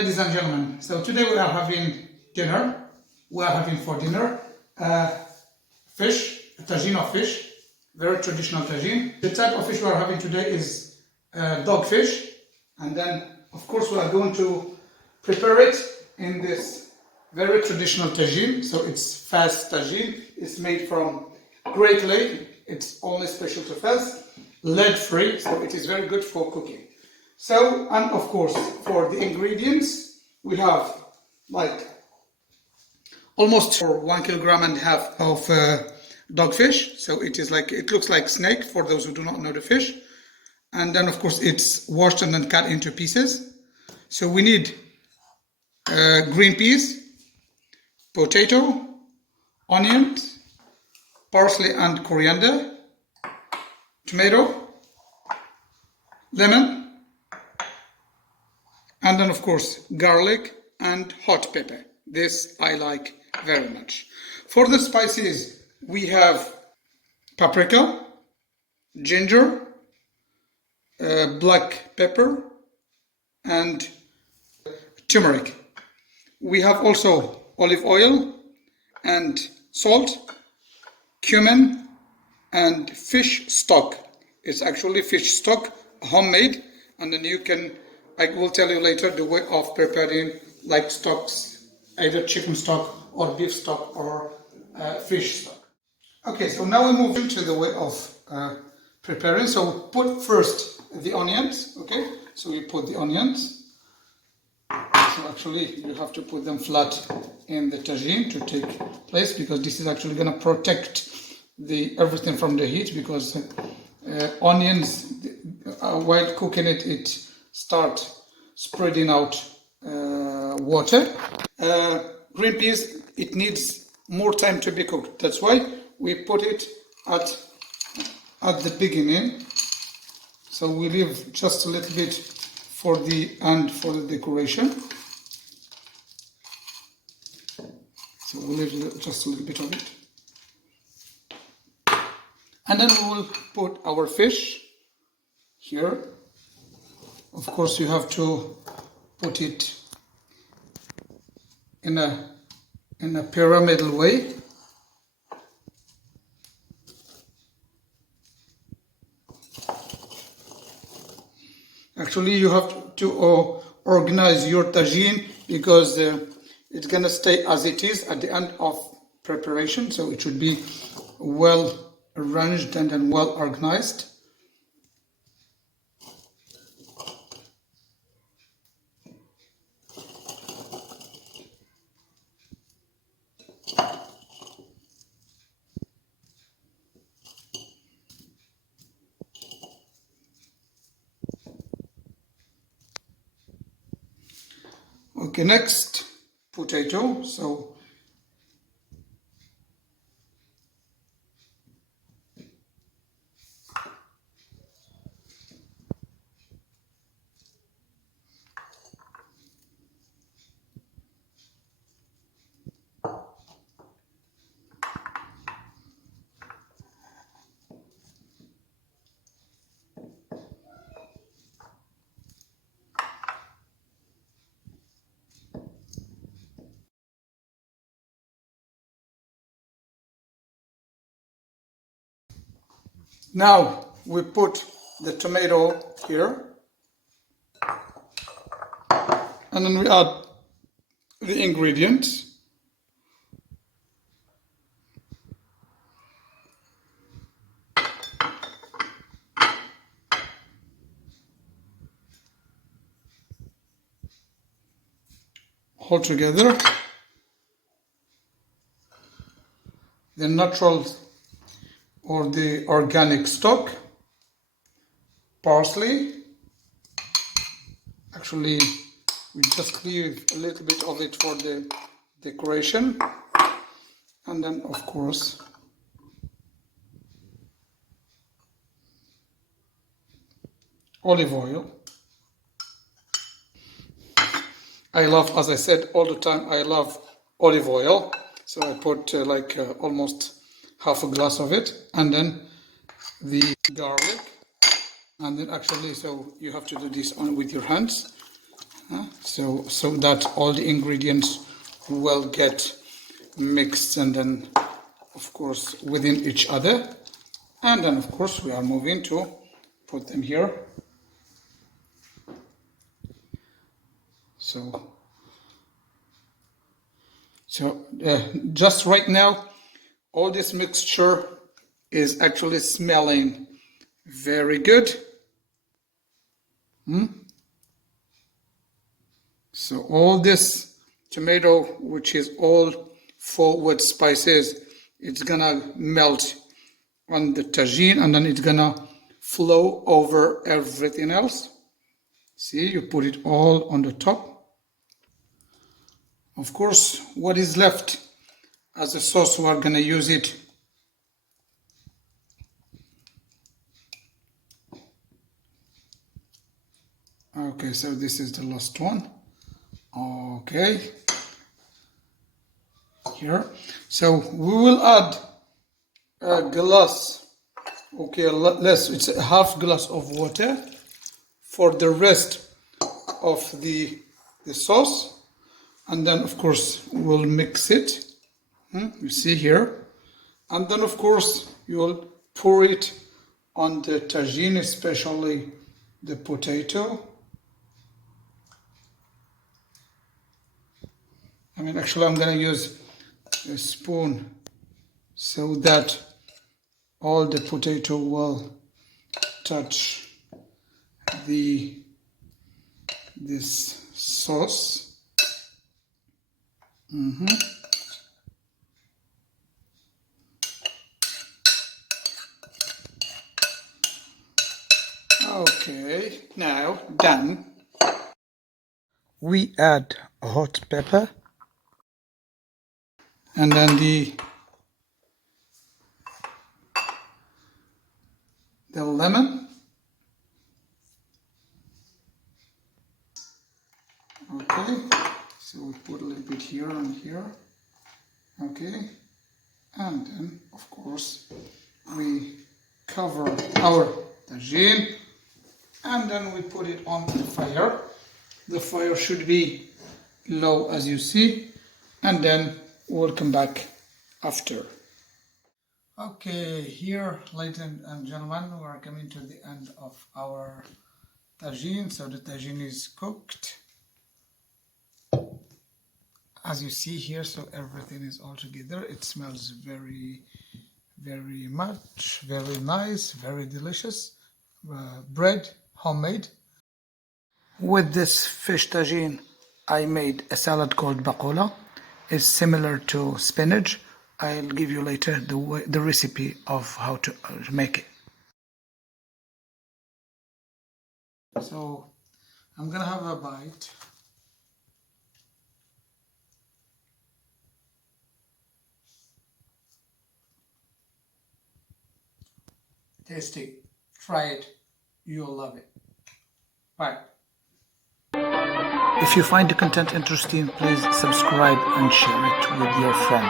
ladies and gentlemen, so today we are having dinner. We are having for dinner fish, a tagine of fish, very traditional tagine. The type of fish we are having today is dogfish, and then of course we are going to prepare it in this very traditional tagine. So it's Fas tagine. It's made from grey clay. It's only special to Fas, lead-free, so it is very good for cooking. So, and of course, for the ingredients, we have like almost 1.5 kilograms of dogfish. So it is like, it looks like snake for those who do not know the fish. And then of course it's washed and then cut into pieces. So we need green peas, potato, onions, parsley and coriander, tomato, lemon, and then of course garlic and hot pepper. This I like very much. For the spices, we have paprika, ginger, black pepper, and turmeric. We have also olive oil and salt, cumin, and fish stock. It's actually fish stock, homemade, and then you can, I will tell you later the way of preparing like stocks, either chicken stock or beef stock or fish stock. Okay, so now we move into the way of preparing. So we put first the onions, okay? So we put the onions. So actually you have to put them flat in the tagine to take place, because this is actually going to protect everything from the heat, because onions, while cooking it, it start spreading out water. Green peas, it needs more time to be cooked. That's why we put it at the beginning. So we leave just a little bit for the end for the decoration. So we leave just a little bit of it. And then we will put our fish here. Of course, you have to put it in a pyramidal way. Actually, you have to organize your tagine, because it's going to stay as it is at the end of preparation. So it should be well arranged and then well organized. Okay, next, potato. So now we put the tomato here, and then we add the ingredients. All together. The natural or the organic stock, parsley. Actually, we just leave a little bit of it for the decoration. And then, of course, olive oil. I love, as I said all the time, I love olive oil. So I put almost half a glass of it, and then the garlic, and then actually, so you have to do this with your hands. so that all the ingredients will get mixed, and then of course within each other. And then of course we are moving to put them here. So just right now, all this mixture is actually smelling very good. So all this tomato, which is all full with spices, it's gonna melt on the tagine, and then it's gonna flow over everything else. See, you put it all on the top. Of course, what is left as a sauce, we're gonna use it. Okay, so this is the last one. Okay, here. So we will add a glass, okay, less, it's a half glass of water for the rest of the sauce. And then of course we'll mix it, you see here. And then of course you'll pour it on the tagine, especially the potato. Actually I'm gonna use a spoon so that all the potato will touch this sauce. Okay, now done. We add hot pepper, and then the lemon. Okay, so we put a little bit here and here. Okay, and then of course we cover our tagine, and then we put it on the fire. The fire should be low, as you see, and then we'll come back after. Okay, here, ladies and gentlemen, we are coming to the end of our tagine. So the tagine is cooked, as you see here. So everything is all together. It smells very, very much, very nice, very delicious. Bread, homemade. With this fish tagine, I made a salad called baqula. It's similar to spinach. I'll give you later the recipe of how to make it. So I'm gonna have a bite. Tasty. Try it. You'll love it. Bye. If you find the content interesting, please subscribe and share it with your friends.